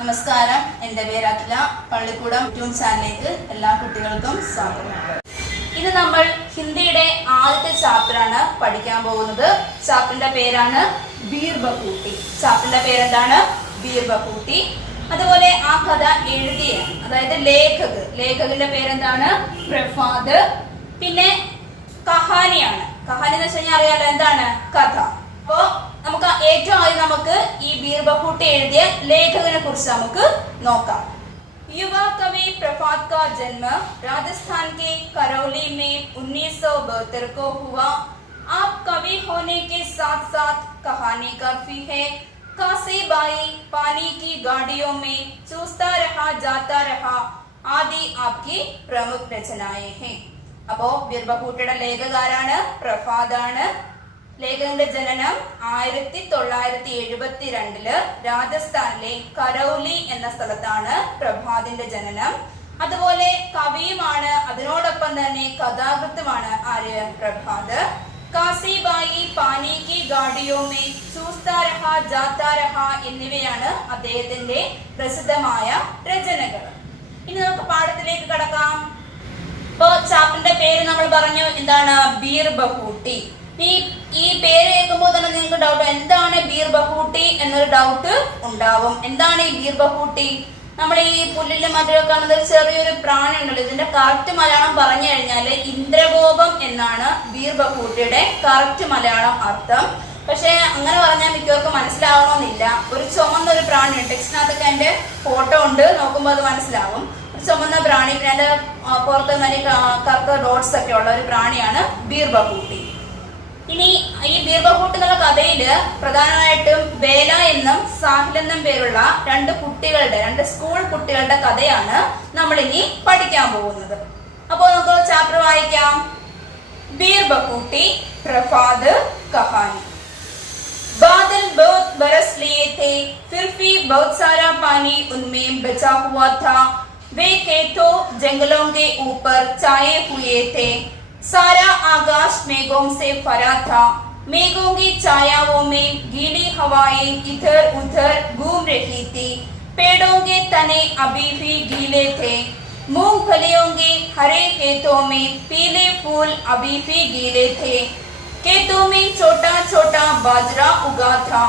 നമസ്കാരം, എൻ്റെ പേര് അഖില. പള്ളിക്കൂടം യൂട്യൂബ് ചാനലിലേക്ക് എല്ലാ കുട്ടികൾക്കും സ്വാഗതം. ഇന്ന് നമ്മൾ ഹിന്ദിയുടെ ആദ്യത്തെ ചാപ്റ്ററാണ് പഠിക്കാൻ പോകുന്നത്. ചാപ്റ്ററിന്റെ പേരാണ് ബീർ ബഹൂട്ടി. ചാപ്റ്ററിന്റെ പേരെന്താണ്? ബീർ ബഹൂട്ടി. അതുപോലെ ആ കഥ എഴുതിയ, അതായത് ലേഖകന്റെ പേരെന്താണ്? പ്രഫാദ്. പിന്നെ കഹാനിയാണ്. കഹാനി എന്ന് വെച്ച് കഴിഞ്ഞാൽ അറിയാലോ, എന്താണ്? കഥ. അപ്പോ നമുക്ക് ഏറ്റവും ആദ്യം നമുക്ക് ഈ ബീർ ബഹൂട്ടി എഴുതിയ ലേഖകനെ കുറിച്ച് നമുക്ക് നോക്കാം. युवा कवि प्रफाद का जन्म राजस्थान के करौली में 1972 को हुआ. आप कवि होने के साथ साथ कहानीकार भी है. काशीबाई, पानी की गाड़ियों में, चूसता रहा जाता रहा आदि आपकी प्रमुख रचनाएं हैं. അപ്പോ ബീർ ബഹൂട്ടിയുടെ ലേഖകാരാണ്? പ്രഫാദാണ്. ലേഖകന്റെ ജനനം 1972 രാജസ്ഥാനിലെ കരൗലി എന്ന സ്ഥലത്താണ് പ്രഭാതിന്റെ ജനനം. അതുപോലെ കവിയുമാണ്, അതിനോടൊപ്പം തന്നെ കഥാകൃത്തുമാണ് ആര്? പ്രഭാത്. കാസിബായി, പാനി കി ഗാഡിയോ മേ, ചൂസ്താ രഹാ ജാത്താ രഹാ എന്നിവയാണ് അദ്ദേഹത്തിന്റെ പ്രസിദ്ധമായ രചനകൾ. ഇനി നമുക്ക് പാഠത്തിലേക്ക് കടക്കാം. ഇപ്പോ ചാപ്റ്ററിന്റെ പേര് നമ്മൾ പറഞ്ഞു, എന്താണ്? ബീർ ബഹൂട്ടി. ഈ പേര് കേൾക്കുമ്പോൾ തന്നെ നിങ്ങൾക്ക് ഡൗട്ട്, എന്താണ് ബീർ ബഹൂട്ടി എന്നൊരു ഡൗട്ട് ഉണ്ടാവും. എന്താണ് ഈ ബീർ ബഹൂട്ടി? നമ്മൾ ഈ പുല്ലിലും മധുരമൊക്കെ കാണുന്ന ചെറിയൊരു പ്രാണി ഉണ്ടല്ലോ, ഇതിന്റെ കറക്റ്റ് മലയാളം പറഞ്ഞു കഴിഞ്ഞാല് ഇന്ദ്രഗോപം എന്നാണ് ബീർ ബഹൂട്ടിയുടെ കറക്റ്റ് മലയാളം അർത്ഥം. പക്ഷെ അങ്ങനെ പറഞ്ഞാൽ മിക്കവർക്കും മനസ്സിലാവണമെന്നില്ല. ഒരു ചുമന്നൊരു പ്രാണിയുണ്ട്, ടെക്സ്റ്റിനകത്തൊക്കെ അതിന്റെ ഫോട്ടോ ഉണ്ട്, നോക്കുമ്പോൾ അത് മനസ്സിലാവും. ഒരു ചുമന്ന പ്രാണി, പിന്നെ അതിന്റെ പുറത്ത് നല്ല കറുത്ത ഡോട്ട്സ് ഒക്കെ ഉള്ള ഒരു പ്രാണിയാണ് ബീർ ബഹൂട്ടി. ഇനി ഈ ബീർ ബഹൂട്ടി എന്നുള്ള കഥയില് പ്രധാനമായിട്ടും ബേല എന്നും സാഹിൽ എന്നും പേരുള്ള രണ്ട് സ്കൂൾ കുട്ടികളുടെ കഥയാണ് നമ്മൾ ഇനി പഠിക്കാൻ പോകുന്നത്. അപ്പോ നമുക്ക് ചാപ്റ്റർ വായിക്കാം. ബീർ ബഹൂട്ടി, പ്രഫാദ്, കഹാനി. बादल बहुत बरस लिए थे, फिर भी बहुत सारा पानी उनमें बचा हुआ था. वे खेतों जंगलों के ऊपर छाए हुए थे. सारा आकाश मेघों से भरा था. मेघों की छायाओं में गीली हवाएं इधर उधर घूम रही थी. पेड़ों के तने अभी भी गीले थे. मूंगफलियों के हरे खेतों में पीले फूल अभी भी गीले थे. खेतों में छोटा छोटा बाजरा उगा था.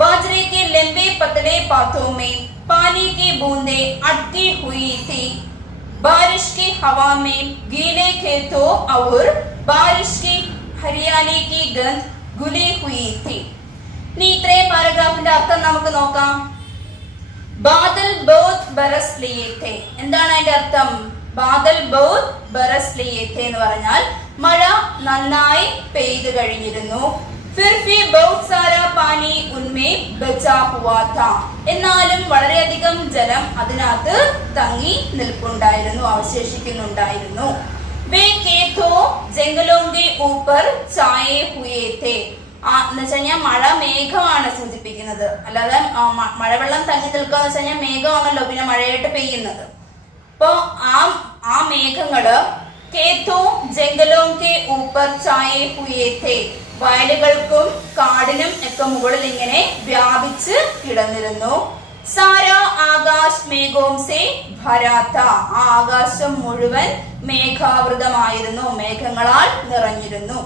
बाजरे के लंबे पतले पातों में पानी की बूंदें अटकी हुई थी. बारिश की हवा में गीले खेतों और बारिश की हरियाली की गंध घुली हुई थी. ഇനി ഇത്രയും പാരഗ്രാഫിന്റെ അർത്ഥം നമുക്ക് നോക്കാം. ബാദൽ ബഹുത് ബറസ് ലിയേ थे. എന്താണ് അതിന്റെ അർത്ഥം? ബാദൽ ബഹുത് ബറസ് ലിയേ थे എന്ന് പറഞ്ഞാൽ മഴ നന്നായി പെയ്തു കഴിഞ്ഞിരുന്നു. फिर भी बहुत सारा पानी उनमें बचा हुआ था. എന്നാലും വളരെയധികം ജലം അതിനകത്ത് തങ്ങി നിൽപ്പുണ്ടായിരുന്നു, അവശേഷിക്കുന്നുണ്ടായിരുന്നു. वे खेतों जंगलों के ऊपर छाए हुए थे. എന്ന് വെച്ചുകഴിഞ്ഞാൽ മഴ മേഘമാണ് സൂചിപ്പിക്കുന്നത്, അല്ലാതെ മഴവെള്ളം തങ്ങി നിൽക്കുക എന്ന് വെച്ചുകഴിഞ്ഞാൽ മേഘമാണല്ലോ പിന്നെ മഴയായിട്ട് പെയ്യുന്നത്. അപ്പൊ ആ മേഘങ്ങള് खेतों जंगलों के ऊपर छाए हुए थे. വയലുകൾക്കും കാടിനും ഒക്കെ മുകളിൽ ഇങ്ങനെ വ്യാപിച്ച് കിടന്നിരുന്നു. സാര ആകാശ് മേഘോം സേ ഭരാ ഥാ. ആ ആകാശം മുഴുവൻ മേഘാവൃതമായിരുന്നു, മേഘങ്ങളാൽ നിറഞ്ഞിരുന്നു.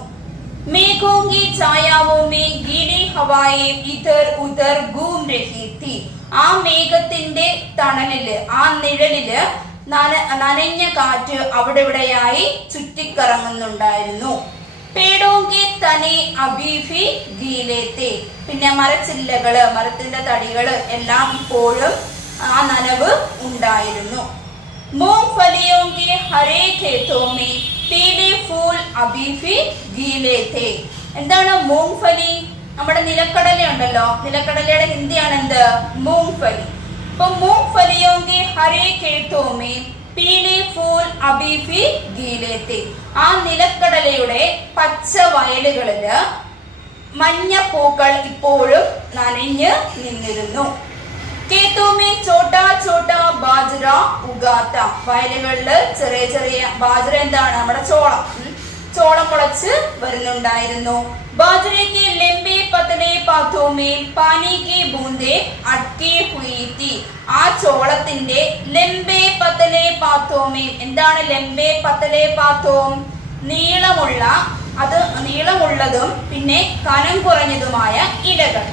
മേഘോം കി ഛായാവോ മേ ഗീലി ഹവായേ ഇധർ ഉധർ ഘൂം രഹി ഥി. ആ മേഘത്തിന്റെ തണലില്, ആ നിഴലില് നനഞ്ഞ കാറ്റ് അവിടെ ഇവിടെയായി ചുറ്റിക്കറങ്ങുന്നുണ്ടായിരുന്നു. പേടോങ്കി തനി അബീഫി ഗീലേത്തെ. പിന്നെ മരച്ചില്ലകള്, മരത്തിന്റെ തടികള് എല്ലാം ഇപ്പോഴും ആ നനവ് ഉണ്ടായിരുന്നു. മൂംഗ്ഫലിയോങ്കി ഹരേ ഖേതോമേ പീലി ഫൂൽ അബീഫി ഗീലേത്തെ. എന്താണ് മൂംഗ്ഫലി? നമ്മുടെ നിലക്കടല ഉണ്ടല്ലോ, നിലക്കടലയുടെ ഹിന്ദിയാണ് എന്ത്? മൂംഗ്ഫലി. അപ്പൊ മൂംഗ്ഫലിയോങ്കി ഹരേ ഖേതോമേ പീലി ഫൂൽ അബീഫി ഗീലേത്തെ. ആ നിലക്കടലയുടെ പച്ച വയലുകളില് മഞ്ഞ പൂക്കൾ ഇപ്പോഴും നനഞ്ഞ് നിന്നിരുന്നു. കേത്തോമേ ചോട്ടാ ചോട്ടാ ബാജ്ര ഉഗാത്ത. വയലുകളില് ചെറിയ ചെറിയ ബാജ്ര എന്താണ്? നമ്മുടെ ചോളം മുളച്ച് വരുന്നുണ്ടായിരുന്നു. बाजरे के लंबे पतले पातों में पानी की बूंदें अटकी हुई थी. ആ ചോളത്തിന്റെ ലെംബേ പതലേ പാത്തോമേം. എന്താണ് ലെംബേ പതലേ പാത്തോം? നീളമുള്ളതും പിന്നെ കനം കുറഞ്ഞതുമായ ഇലകൾ.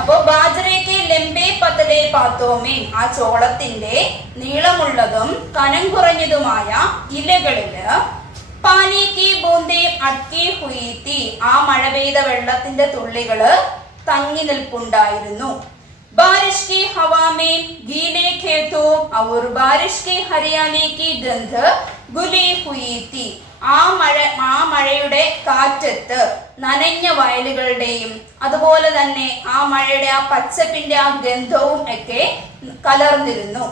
അപ്പോ ബാജറയ്ക്ക് ലെംബേ പതലേ പാത്തോമേം, ആ ചോളത്തിന്റെ നീളമുള്ളതും കനം കുറഞ്ഞതുമായ ഇലകളില് പാനി കി ബൂന്ദേ അട്കി ഹുയി തീ, ആ മഴ പെയ്ത വെള്ളത്തിന്റെ തുള്ളികള് തങ്ങി നിൽപ്പുണ്ടായിരുന്നു. बारिश की हवा में गीले खेतों और बारिश की हरियाली की गंध घुली हुई थी. ആ മഴയുടെ കാറ്റത്ത് നനഞ്ഞ വയലുകളുടെയും അതുപോലെ തന്നെ ആ മഴയുടെ ആ പച്ചപ്പിന്റെ ആ ഗന്ധവും ഒക്കെ കലർന്നിരുന്നു.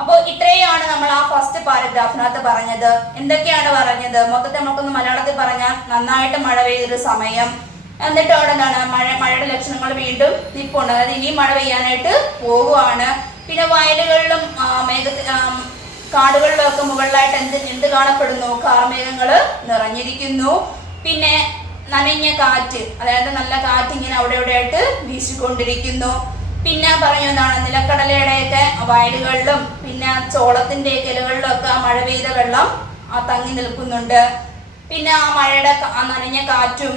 അപ്പോ ഇത്രയാണ് നമ്മൾ ആ ഫസ്റ്റ് പാരഗ്രാഫിനകത്ത് പറഞ്ഞത്. എന്തൊക്കെയാണ് പറഞ്ഞത്? മൊത്തത്തിൽ നമുക്കൊന്ന് മലയാളത്തിൽ പറഞ്ഞാൽ നന്നായിട്ട് മഴ പെയ്തൊരു സമയം, എന്നിട്ട് അവിടെ എന്താണ് മഴയുടെ ലക്ഷണങ്ങൾ വീണ്ടും നിൽപ്പുണ്ട്, അതായത് ഇനിയും മഴ പെയ്യാനായിട്ട് പോവുകയാണ്. പിന്നെ വയലുകളിലും കാടുകളിലും ഒക്കെ മുകളിലായിട്ട് എന്ത് കാണപ്പെടുന്നു? കാർമേഘങ്ങള് നിറഞ്ഞിരിക്കുന്നു. പിന്നെ നനഞ്ഞ കാറ്റ്, അതായത് നല്ല കാറ്റ് ഇങ്ങനെ അവിടെ ഇവിടെ ആയിട്ട് വീശിക്കൊണ്ടിരിക്കുന്നു. പിന്നെ പറഞ്ഞു എന്താണ്, നിലക്കടലയുടെയൊക്കെ വയലുകളിലും പിന്നെ ചോളത്തിന്റെ ഇലകളിലും ഒക്കെ ആ മഴ പെയ്ത വെള്ളം തങ്ങി നിൽക്കുന്നുണ്ട്. പിന്നെ ആ മഴയുടെ നനഞ്ഞ കാറ്റും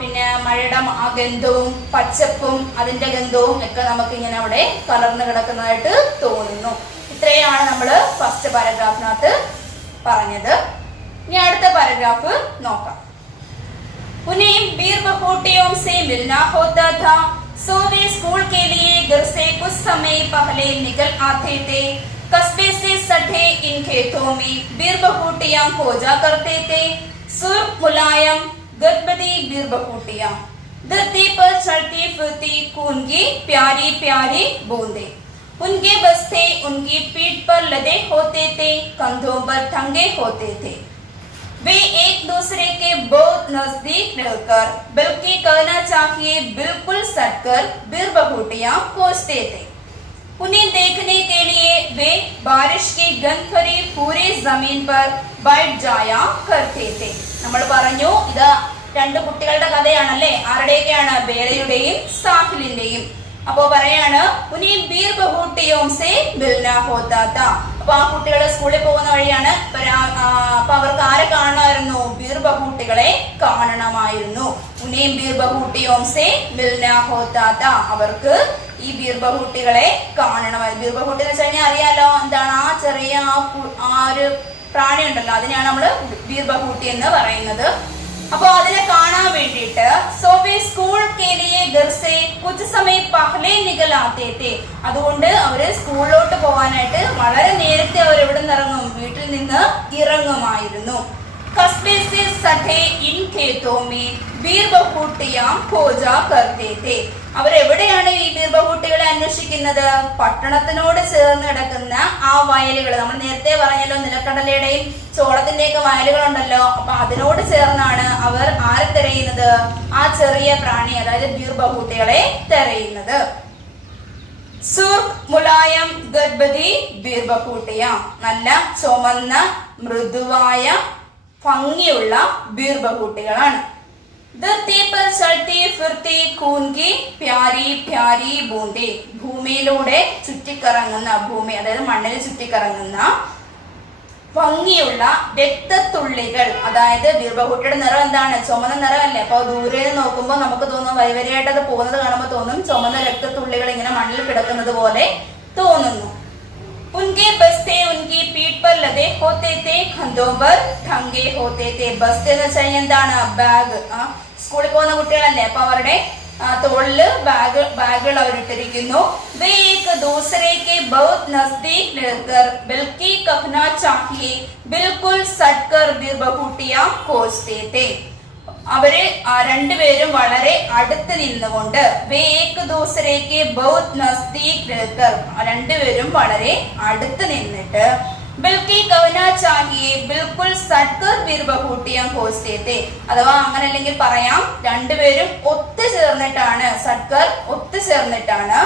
പിന്നെ മഴയുടെ ആ ഗന്ധവും പച്ചപ്പും അതിന്റെ ഗന്ധവും ഒക്കെ നമുക്ക് ഇങ്ങനെ അവിടെ കലർന്നു കിടക്കുന്നതായിട്ട് തോന്നുന്നു. ഇത്രയാണ് നമ്മൾ ഫസ്റ്റ് പാരഗ്രാഫിനകത്ത് പറഞ്ഞത്. ഇനി അടുത്ത പാരഗ്രാഫ് നോക്കാം. उन्हें बीर बखूटियों से मिलना होता था, सो वे स्कूल के लिए घर से कुछ समय पहले निकल आते थे. कस्बे से सटे इन खेतों में बीर बखूटियां खोजा करते थे. सुर्ख मुलायम गदबदी बीर बखूटियां, धरती पर चलती फिरती खून की प्यारी प्यारी बूंदे. उनके बस्ते उनकी पीठ पर लदे होते थे, कंधों पर टंगे होते थे. वे एक दूसरे के बहुत नजदीक रहकर, बल्कि कहना चाहिए बिल्कुल सटकर बीर बखूटियां पहुंचते थे. उन्हें देखने के लिए वे बारिश की गंध भरी पूरी जमीन पर बैठ जाया करते थे. നമ്മൾ പറഞ്ഞു ഇത് രണ്ട് കുട്ടികളുടെ കഥയാണല്ലേ. ആരുടെയൊക്കെയാണ്? ബേളയുടെയും സാഹിലിന്റെയും. അപ്പോ പറയാണ് ഉനി ബീർ ബഹൂട്ടിയോം സേ മിൽനാ ഹോതാ താ. അപ്പൊ ആ കുട്ടികൾ സ്കൂളിൽ പോകുന്ന വഴിയാണ്. അപ്പൊ അവർക്ക് ആരെ കാണണമായിരുന്നു? ബീർ ബഹൂട്ടികളെ കാണണമായിരുന്നു. ഉനി ബീർ ബഹൂട്ടിയോം സേ മിൽനാ ഹോതാ താ, അവർക്ക് ഈ ബീർ ബഹൂട്ടികളെ കാണണമായിരുന്നു. ബീർ ബഹൂട്ടി എന്ന് വെച്ച് കഴിഞ്ഞാൽ അറിയാലോ എന്താണ്? ആ ചെറിയ ആ ഒരു പ്രാണി ഉണ്ടല്ലോ, അതിനെയാണ് നമ്മള് ബീർ ബഹൂട്ടി എന്ന് പറയുന്നത്. അപ്പൊ അതിനെ കാണാൻ വേണ്ടിയിട്ട് സോവേ സ്കൂൾ കേലിയെ घर से कुछ समय पहले निकल आते थे. അതുകൊണ്ട് അവര് സ്കൂളിലോട്ട് പോകാനായിട്ട് വളരെ നേരത്തെ അവർ എവിടെ നിന്ന് ഇറങ്ങും? വീട്ടിൽ നിന്ന് ഇറങ്ങുമായിരുന്നു. कस्बे से सटे इन खेतों में बीर बखूटियां खोजा करते थे. അവരെവിടെയാണ് ഈ ബീർ ബഹൂട്ടികളെ അന്വേഷിക്കുന്നത്? പട്ടണത്തിനോട് ചേർന്ന് കിടക്കുന്ന ആ വയലുകൾ. നമ്മൾ നേരത്തെ പറഞ്ഞല്ലോ നിലക്കടലയുടെയും ചോളത്തിന്റെയൊക്കെ വയലുകളുണ്ടല്ലോ. അപ്പൊ അതിനോട് ചേർന്നാണ് അവർ ആരെ തിരയുന്നത്? ആ ചെറിയ പ്രാണി, അതായത് ബീർ ബഹൂട്ടികളെ തിരയുന്നത്. സുർഖ് മുലായം ഗദ്ബദി ബീർ ബഹൂട്ടിയ, നല്ല ചുമന്ന മൃദുവായ ഭംഗിയുള്ള ബീർ ബഹൂട്ടികളാണ്. धरती पर चलती फिरती खून की प्यारी प्यारी बूंदे, ഭൂമിയിലൂടെ ചുറ്റിക്കറങ്ങുന്ന, ഭൂമി അതായത് മണ്ണിൽ ചുറ്റിക്കറങ്ങുന്ന ഭംഗിയുള്ള രക്തത്തുള്ളികൾ. അതായത് ബീർ ബഹൂട്ടിയുടെ നിറം എന്താണ്? ചുമന്ന നിറമല്ലേ. അപ്പൊ ദൂരെ നോക്കുമ്പോൾ നമുക്ക് തോന്നും, വരിവരിയായിട്ട് അത് പോകുന്നത് കാണുമ്പോൾ തോന്നും ചുമന്ന രക്തത്തുള്ളികൾ ഇങ്ങനെ മണ്ണിൽ കിടക്കുന്നത് പോലെ തോന്നുന്നു. उनके बस्ते उनकी पीठ पर लदे होते थे, कंधों पर टंगे होते थे. बस्ते എന്ന് വെച്ചാൽ എന്താണ്? ബാഗ്. സ്കൂളിൽ പോകുന്ന കുട്ടികളല്ലേ, അപ്പൊ അവരുടെ തോളില് ബാഗുകൾ അവരിട്ടിരിക്കുന്നു. वे एक दूसरे के बहुत नजदीक रहकर, बल्कि कहना चाहिए बिल्कुल सटकर बीर बखूटियां खोजते थे. അവര് രണ്ടുപേരും വളരെ അടുത്ത് നിന്നുകൊണ്ട് വേക്ക് ദൂസരേക്ക് ബഹുത് നസ്ദീക് രഹ്കർ, രണ്ടുപേരും വളരെ അടുത്ത് നിന്നിട്ട് ബൽക്കി കവനാ ചാഹിയെ ബിൽക്കുൽ സട്കർ ബീർ ബഹൂട്ടിയാം കോസ്റ്റേത്തെ, അഥവാ അങ്ങനെ അല്ലെങ്കിൽ പറയാം രണ്ടുപേരും ഒത്തുചേർന്നിട്ടാണ്, സട്കർ ഒത്തുചേർന്നിട്ടാണ്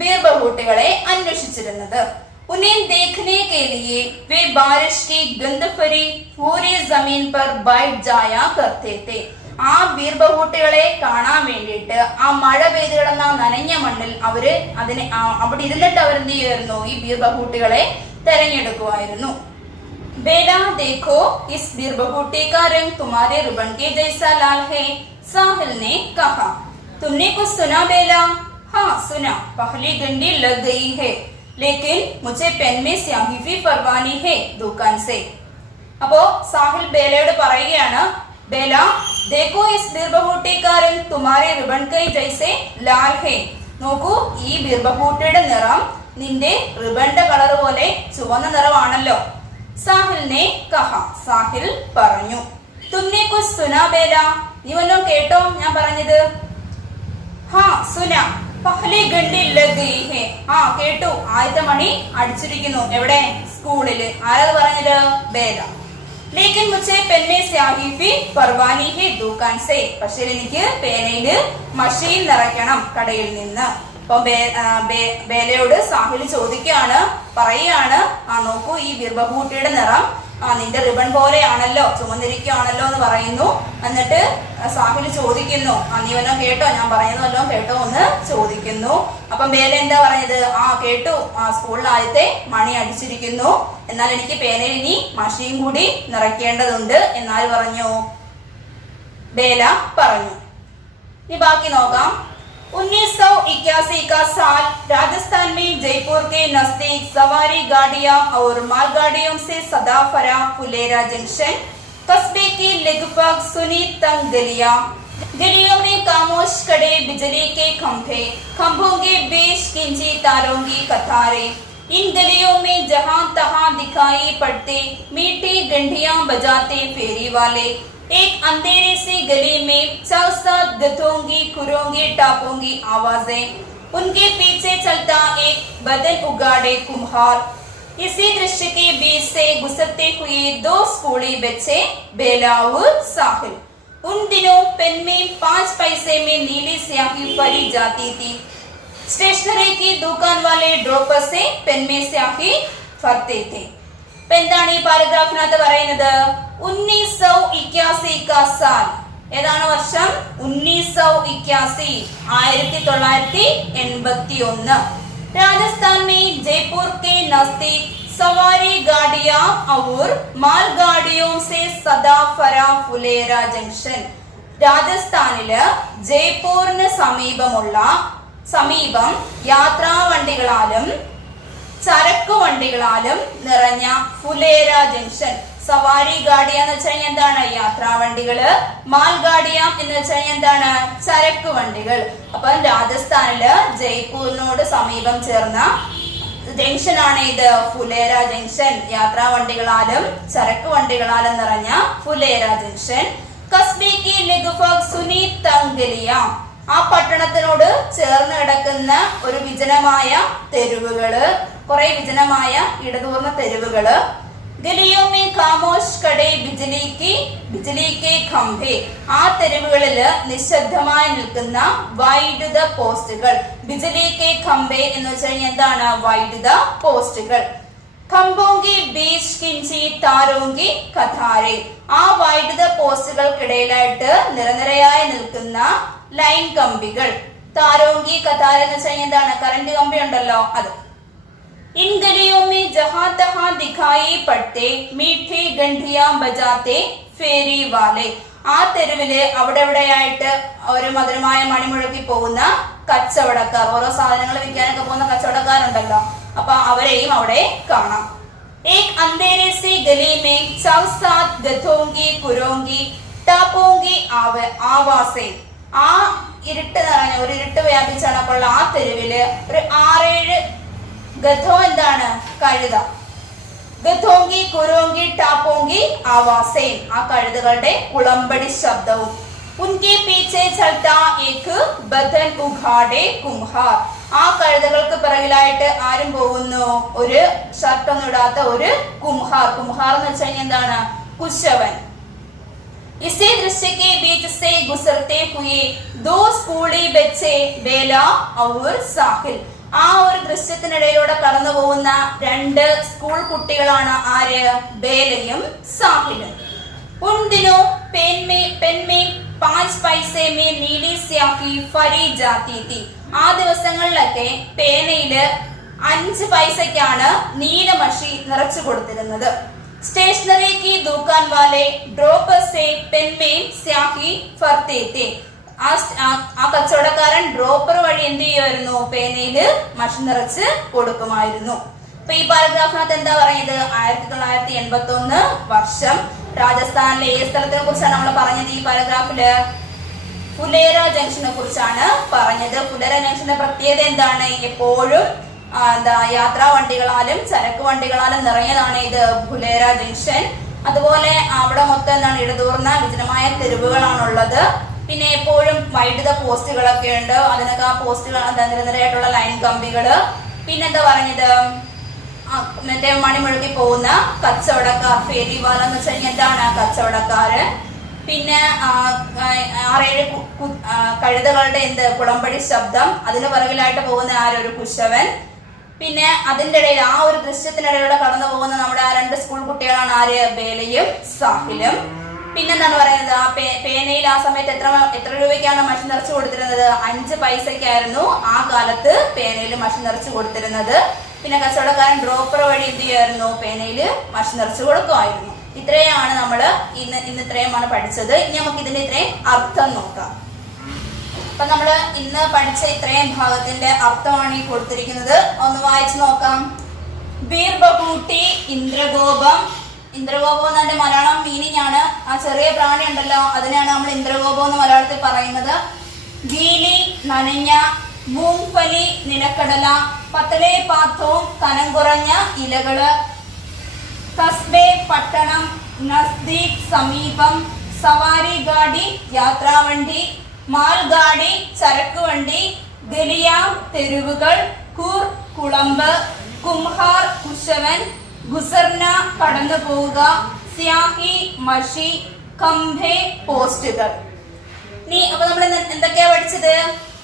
ബീർ ബഹൂട്ടികളെ അന്വേഷിച്ചിരുന്നത്. उन्हें देखने के लिए वे बारिश की गंध भरी पूरी जमीन पर बैठ जाया करते थे. ആ ബീർബഹൂട്ടികളെ കാണാൻ വേണ്ടിയിട്ട് ആ മഴ പെയ്ത് കിടന്ന നനഞ്ഞ മണ്ണിൽ അവര് അവിടെ ഇരുന്നിട്ട് അവരെന്ത് ചെയ്യുമായിരുന്നു? ഈ ബീർബഹൂട്ടികളെ തെരഞ്ഞെടുക്കുമായിരുന്നു. बेला देखो इस बीरबहूटी का रंग तुम्हारे रिबन के जैसा लाल है, साहिल ने कहा। तुमने कुछ सुना बेला? हाँ सुना, पहली घंटी लग गई है, लेकिन मुझे पेन में स्याही भी फरवानी है दुकान से. അപ്പോ സാഹിൽ ബേലയോട് പറയുകയാണ്, ബേല देखो इस बीरबहूटी का रंग तुम्हारे रिबन के जैसे लाल है. നോക്കൂ, ഈ ബീർബഹൂട്ടിയുടെ നിറം നിന്റെ റിബന്റെ കളർ പോലെ ചുവന്ന നിറമാണല്ലോ. സാഹിൽ ने कहा, സാഹിൽ പറഞ്ഞു. तुमने कुछ सुना बेला? നീ വല്ലതും കേട്ടോ ഞാൻ പറഞ്ഞത്? हाँ सुना, पहली घंटी लग गई है. ആ കേട്ടു, ആദ്യത്തെ മണി അടിച്ചിരിക്കുന്നു. എവിടെ? സ്കൂളില്. ആരത് പറഞ്ഞത്? ബേല. लेकिन मुझे पेन में स्याही भी फरवानी है दुकान से. പക്ഷേ എനിക്ക് പേനയില് മഷി നിറയ്ക്കണം കടയിൽ നിന്ന്. അപ്പൊ ബേലയോട് സാഹിൽ ചോദിക്കുകയാണ്, പറയുകയാണ്, ആ നോക്കൂ, ഈ ബീർബഹൂട്ടിയുടെ നിറം നിന്റെ റിബൺ പോലെയാണല്ലോ, ചുമന്നിരിക്കുകയാണല്ലോ എന്ന് പറയുന്നു. എന്നിട്ട് സാഹിൽ ചോദിക്കുന്നു, നീ വല്ലതും കേട്ടോ, ഞാൻ പറയുന്നത് വല്ലതും കേട്ടോ എന്ന് ചോദിക്കുന്നു. അപ്പം ബേല എന്താ പറഞ്ഞത്? ആ കേട്ടു, സ്കൂളിൽ ആദ്യത്തെ മണി അടിച്ചിരിക്കുന്നു, എന്നാൽ എനിക്ക് പേനയിൽ ഇനി മഷിയും കൂടി നിറയ്ക്കേണ്ടതുണ്ട് എന്നാൽ പറഞ്ഞു. ബേല പറഞ്ഞു. ഇനി ബാക്കി നോക്കാം. 1981 का साल राजस्थान में जयपुर के नजदीक सवारी गाड़ियां और मालगाड़ियों से सदा भरा फुलेरा जंक्शन, कस्बे की लगभग सुनी तंग गलियां, गलियों में खामोश खड़े बिजली के खंभे, खंभों के बीच खिंची तारों की कतारें. इन गलियों में जहां तहां दिखाई पड़ते मीठी घंटियां बजाते फेरी वाले. एक अंधेरे सी गली में 6-7 गधों की खुरों की टापों की आवाजें. उनके पीछे चलता एक बदन उगाड़े कुम्हार. इसी दृश्य के बीच से गुजरते हुए 2 स्कूली बच्चे, बेला और साहिल. उन दिनों पेन में 5 पैसे में नीली स्याही भरी जाती थी. स्टेशनरी की दुकान वाले ड्रॉपर से पेन में स्याही भरते थे. എന്താണ് ഈ പാരഗ്രാഫിനകത്ത് പറയുന്നത്? 1981 का साल. ഏതാണ് വർഷം? 1981, 1981. राजस्थान में जयपुर के नजदीक सवारी गाड़ियां और मालगाड़ियों से सदा भरा फुलेरा जंक्शन. രാജസ്ഥാനില് ജയ്പൂരിന് സമീപം യാത്രാവണ്ടികളാലും ചരക്കു വണ്ടികളാലും നിറഞ്ഞ ഫുലേര ജംഗ്ഷൻ. സവാരി ഗാഡിയ എന്ന് വെച്ചാൽ എന്താണ്? യാത്രാവണ്ടികള്. മാൽഗാഡിയ എന്ന് വെച്ചാൽ എന്താണ്? ചരക്കു വണ്ടികൾ. അപ്പൊ രാജസ്ഥാനില് ജയ്പൂരിനോട് സമീപം ചേർന്ന ജംഗ്ഷൻ ആണ് ഇത്, ഫുലേര ജംഗ്ഷൻ. യാത്രാവണ്ടികളാലും ചരക്കു വണ്ടികളാലും നിറഞ്ഞ ഫുലേര ജംഗ്ഷൻ. കസ്ബെ കി ലഗ്ഭഗ് സുനി തംഗ് ഗലിയാ. ആ പട്ടണത്തിനോട് ചേർന്ന് കിടക്കുന്ന ഒരു വിജനമായ തെരുവുകള്, കുറെ വിജനമായ ഇടതൂർന്ന തെരുവുകള്. ഗലിയോ മേ ഖാമോഷ് കടേ ബിജ്ലി കെ ഖംഭേ. ആ തെരുവുകളില് നിശബ്ദമായി നിൽക്കുന്ന വൈദ്യുത പോസ്റ്റുകൾ. ബിജ്ലി കെ ഖംഭേ എന്ന് വെച്ചാൽ എന്താണ്? വൈദ്യുത പോസ്റ്റുകൾ. ഖംഭോങ്കി ബീച്ച് കിഞ്ചി താരോങ്കി കഥാരെ. ആ വൈദ്യുത പോസ്റ്റുകൾക്കിടയിലായിട്ട് നിരനിരയായി നിൽക്കുന്ന ലൈൻ കമ്പികൾ. താരോങ്കി കഥാര എന്ന് വെച്ചാൽ എന്താണ്? കറന്റ് കമ്പി ഉണ്ടല്ലോ, അത്. इन गलियों में जहां तहां दिखाई पड़ते मीठी घंटियां बजाते फेरी वाले. ആ തെരുവില് അവിടെ എവിടെയായിട്ട് ഒരു മധുരമായ മണിമുഴക്കി പോകുന്ന കച്ചവടക്കാർ, ഓരോ സാധനങ്ങൾ വിൽക്കാനൊക്കെ പോകുന്ന കച്ചവടക്കാരുണ്ടല്ലോ, അപ്പൊ അവരെയും അവിടെ കാണാം. एक अंधेरे से गली में 6-7 गधों की खुरों की टापों की आवासें. ആ ഇരുട്ട് നിറഞ്ഞ ഒരു ഇരുട്ട് വ്യാപിച്ചപ്പോൾ ആ തെരുവില് ഒരു 6-7 ഗധോ എന്താണ്? കഴുത. ഗധോങ്കി കുരോങ്കി ടാപ്പോങ്കി ആവാസേൻ. ആ കഴുതകളുടെ കുളമ്പടി ശബ്ദവും. ഉൻകെ പീച്ചെ ചൽത്താ ഏക് ബദൻ ഉഘാടെ കുംഹാർ. ആ കഴുതകൾക്ക് പിറകിലായിട്ട് ആരും പോകുന്നു? ഒരു ഷർട്ടൊന്നും ഇടാത്ത ഒരു കുംഹാർ. കുംഹാർ എന്ന് വെച്ചാൽ എന്താണ്? കുശവൻ. इसी दृश्य के बीच से गुजरते हुए 2 स्कूली बच्चे, बेला और साहिल. ആ ഒരു ദൃശ്യത്തിനിടയിലൂടെ കടന്നു പോകുന്ന 2 സ്കൂൾ കുട്ടികളാണ് ആര്? ബേലയും സാഹിലും. उन दिनों पेन में 5 पैसे में നീലി സ്യാഹി ഫരി ജാതി തി. ആ ദിവസങ്ങളിലൊക്കെ പേനയില് 5 പൈസക്കാണ് നീലമഷി നിറച്ചു കൊടുത്തിരുന്നത്. സ്റ്റേഷനറി की दुकान वाले ड्रॉपर से पेन में स्याही भरते थे. ആ കച്ചവടക്കാരൻ ഡ്രോപ്പർ വഴി എന്ത് ചെയ്യുമായിരുന്നു? പേനയില് മഷി നിറച്ച് കൊടുക്കുമായിരുന്നു. അപ്പൊ ഈ പാരഗ്രാഫിനകത്ത് എന്താ പറയുന്നത്? 1981 വർഷം രാജസ്ഥാനിലെ ഏത് സ്ഥലത്തിനെ കുറിച്ചാണ് നമ്മൾ പറഞ്ഞത്? ഈ പാരഗ്രാഫില് ഫുലേര ജംഗ്ഷനെ കുറിച്ചാണ് പറഞ്ഞത്. ഫുലേര ജംഗ്ഷന്റെ പ്രത്യേകത എന്താണ്? എപ്പോഴും യാത്രാ വണ്ടികളാലും ചരക്ക് വണ്ടികളാലും നിറഞ്ഞതാണ് ഇത് ഫുലേര ജംഗ്ഷൻ. അതുപോലെ അവിടെ മൊത്തം എന്താണ്? ഇടതൂർന്ന വിജനമായ തെരുവുകളാണുള്ളത്. പിന്നെ എപ്പോഴും വൈദ്യുത പോസ്റ്റുകളൊക്കെ ഉണ്ട്. അതിനൊക്കെ ആ പോസ്റ്റുകൾ നിരനിരയായിട്ടുള്ള ലൈൻ കമ്പികള്. പിന്നെന്താ പറഞ്ഞത്? മറ്റേ മണിമുഴക്കി പോകുന്ന കച്ചവടക്കാർ, ഫേരിവാല എന്ന് വെച്ച് കഴിഞ്ഞാൽ എന്താണ്? കച്ചവടക്കാര്. പിന്നെ 6-7 കഴുതകളുടെ കുളമ്പടി ശബ്ദം. അതിന് പിറകിലായിട്ട് പോകുന്ന ഒരു കുശവൻ. പിന്നെ അതിന്റെ ഇടയിൽ ആ ഒരു ദൃശ്യത്തിനിടയിലൂടെ കടന്നു പോകുന്ന നമ്മുടെ 2 സ്കൂൾ കുട്ടികളാണ് ആര്? ബേലയും സാഹിലും. പിന്നെന്താണ് പറയുന്നത്? ആ പേനയിൽ ആ സമയത്ത് എത്ര രൂപയ്ക്കാണ് മഷി നിറച്ചു കൊടുത്തിരുന്നത്? 5 പൈസക്കായിരുന്നു ആ കാലത്ത് പേനയിൽ മഷി നിറച്ചു കൊടുത്തിരുന്നത്. പിന്നെ കച്ചവടക്കാരൻ ഡ്രോപ്പർ വഴി എന്ത് ചെയ്യായിരുന്നു? പേനയിൽ മഷി നിറച്ചു കൊടുക്കുമായിരുന്നു. ഇത്രയാണ് നമ്മള് ഇന്ന് ഇത്രയുമാണ് പഠിച്ചത്. ഇനി നമുക്ക് ഇതിന്റെ ഇത്രയും അർത്ഥം നോക്കാം. അപ്പൊ നമ്മള് ഇന്ന് പഠിച്ച ഇത്രയും ഭാഗത്തിന്റെ അർത്ഥമാണ് ഈ കൊടുത്തിരിക്കുന്നത്. ഒന്ന് വായിച്ചു നോക്കാം. ബീർബഹൂട്ടി ഇന്ദ്രഗോപം. ഇന്ദ്രഗോപം എന്നതിന്റെ മലയാളം മീനിങ് ആണ് ആ ചെറിയ പ്രാണി ഉണ്ടല്ലോ, അതിനാണ് നമ്മൾ ഇന്ദ്രഗോപം എന്ന് മലയാളത്തിൽ പറയുന്നത്. ഗീലി നനഞ്ഞ, മൂങ്ഫലി നിലക്കടല, പത്തലേ പാത്രവും കനം കുറഞ്ഞ ഇലകള്, കസ്ബെ പട്ടണം, നസ്ദീക് സമീപം, സവാരി ഗാഡി യാത്രാവണ്ടി, മാൽഗാഡി ചരക്ക് വണ്ടി, ഗലിയ തെരുവുകൾ, കൂർ കുളമ്പ്, കുംഹാർ കുശവൻ, ഗുസർന കടന്നു പോവുക, സ്യാഹി മഷി, കംഭെ പോസ്റ്റുകൾ. അപ്പൊ നമ്മൾ എന്തൊക്കെയാ പഠിച്ചത്?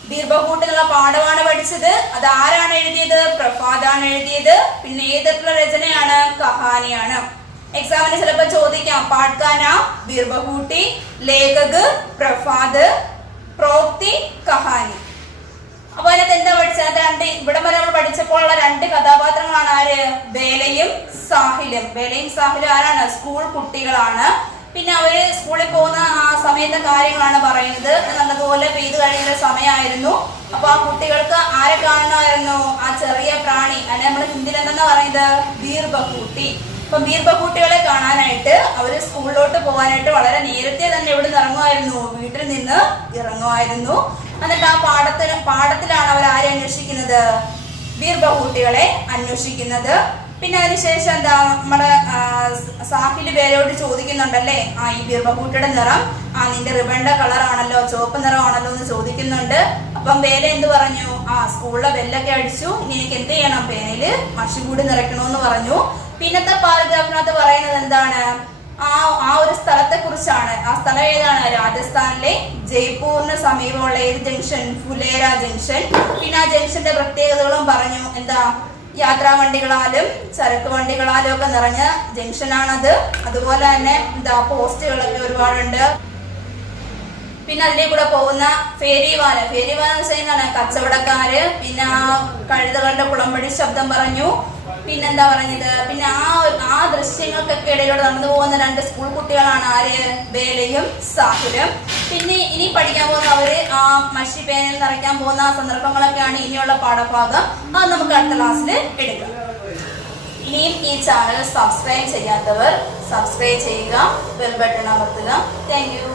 ബീർബഹൂട്ട് എന്നുള്ള പാഠമാണ് പഠിച്ചത്. അത് ആരാണ് എഴുതിയത്? പ്രഭാതാണ് എഴുതിയത്. പിന്നെ ഏതൊക്കെയുള്ള രചനയാണ്? കഹാനിയാണ്. എക്സാമിന് ചിലപ്പോ ചോദിക്കാം പാഠ്കാന ബീർബഹൂട്ടി, ലേഖക് പ്രഭാത്, പ്രോക്തി കഹാനി. അപ്പൊ അതിനകത്ത് എന്താ പഠിച്ചത്? ഇവിടെ വരെ നമ്മൾ പഠിച്ചപ്പോൾ ഉള്ള 2 കഥാപാത്രങ്ങളാണ് ആര്? ബേലയും സാഹിലും. ബേലയും സാഹിലും ആരാണ്? സ്കൂൾ കുട്ടികളാണ്. പിന്നെ അവര് സ്കൂളിൽ പോകുന്ന ആ സമയത്തെ കാര്യങ്ങളാണ് പറയുന്നത്. നല്ലതുപോലെ പെയ്ത് കഴിയുന്ന സമയമായിരുന്നു. അപ്പൊ ആ കുട്ടികൾക്ക് ആരെ കാണണമായിരുന്നു? ആ ചെറിയ പ്രാണി. അതിനെ നമ്മൾ ഹിന്ദിയിൽ എന്താ പറയുന്നത്? ബീർബഹൂട്ടി. അപ്പൊ ബീർബഹൂട്ടികളെ കാണാനായിട്ട് അവര് സ്കൂളിലോട്ട് പോകാനായിട്ട് വളരെ നേരത്തെ തന്നെ ഇവിടെ നിന്ന് ഇറങ്ങുമായിരുന്നു, വീട്ടിൽ നിന്ന് ഇറങ്ങുമായിരുന്നു. എന്നിട്ട് ആ പാടത്തിലാണ് അവർ ആരെ അന്വേഷിക്കുന്നത്? ബീർബഹൂട്ടികളെ അന്വേഷിക്കുന്നത്. പിന്നെ അതിനുശേഷം എന്താ നമ്മുടെ സാഹില് പേരോട് ചോദിക്കുന്നുണ്ടല്ലേ, ഈ ബീർബഹൂട്ടിയുടെ നിറം നിന്റെ റിബണിന്റെ കളർ ആണല്ലോ, ചുവപ്പ് നിറമാണല്ലോ എന്ന് ചോദിക്കുന്നുണ്ട്. അപ്പം ബേല എന്ത് പറഞ്ഞു? സ്കൂളിലെ ബെല്ലൊക്കെ അടിച്ചു, ഇനി എനിക്ക് എന്ത് ചെയ്യണം? പേനയില് മഷി കൂടി നിറയ്ക്കണമെന്ന് പറഞ്ഞു. പിന്നത്തെ പാരഗ്രാഫിനകത്ത് പറയുന്നത് എന്താണ്? ആ ഒരു സ്ഥലത്തെ കുറിച്ചാണ്. ആ സ്ഥലം ഏതാണ്? രാജസ്ഥാനിലെ ജയ്പൂരിന് സമീപമുള്ള ഏത് ജംഗ്ഷൻ? ഫുലേര ജംഗ്ഷൻ. പിന്നെ ആ ജംഗ്ഷന്റെ പ്രത്യേകതകളും പറഞ്ഞു. എന്താ? യാത്രാ വണ്ടികളാലും ചരക്ക് വണ്ടികളാലും ഒക്കെ നിറഞ്ഞ ജംഗ്ഷനാണത്. അതുപോലെ തന്നെ പോസ്റ്റുകളൊക്കെ ഒരുപാടുണ്ട്. പിന്നെ അതിലെ കൂടെ പോകുന്ന ഫേരിവാല. ഫേരിവാല എന്ന് വെച്ചാൽ കച്ചവടക്കാര്. പിന്നെ ആ കഴുതകളുടെ കുളമ്പടി ശബ്ദം പറഞ്ഞു. പിന്നെന്താ പറഞ്ഞത്? പിന്നെ ആ ദൃശ്യങ്ങൾക്കൊക്കെ ഇടയിലൂടെ നടന്നു പോകുന്ന 2 സ്കൂൾ കുട്ടികളാണ് ആര്? ബേലയും സാഹിലും. പിന്നെ ഇനി പഠിക്കാൻ പോകുന്ന അവര് ആ മഷി പേനയിൽ നിറയ്ക്കാൻ പോകുന്ന സന്ദർഭങ്ങളൊക്കെയാണ് ഇനിയുള്ള പാഠഭാഗം. അത് നമുക്ക് അടുത്ത ക്ലാസ്സിൽ എടുക്കാം. ഇനിയും ഈ ചാനൽ സബ്സ്ക്രൈബ് ചെയ്യാത്തവർ സബ്സ്ക്രൈബ് ചെയ്യുക, ബെൽ ബട്ടൺ അമർത്തുക. Thank you.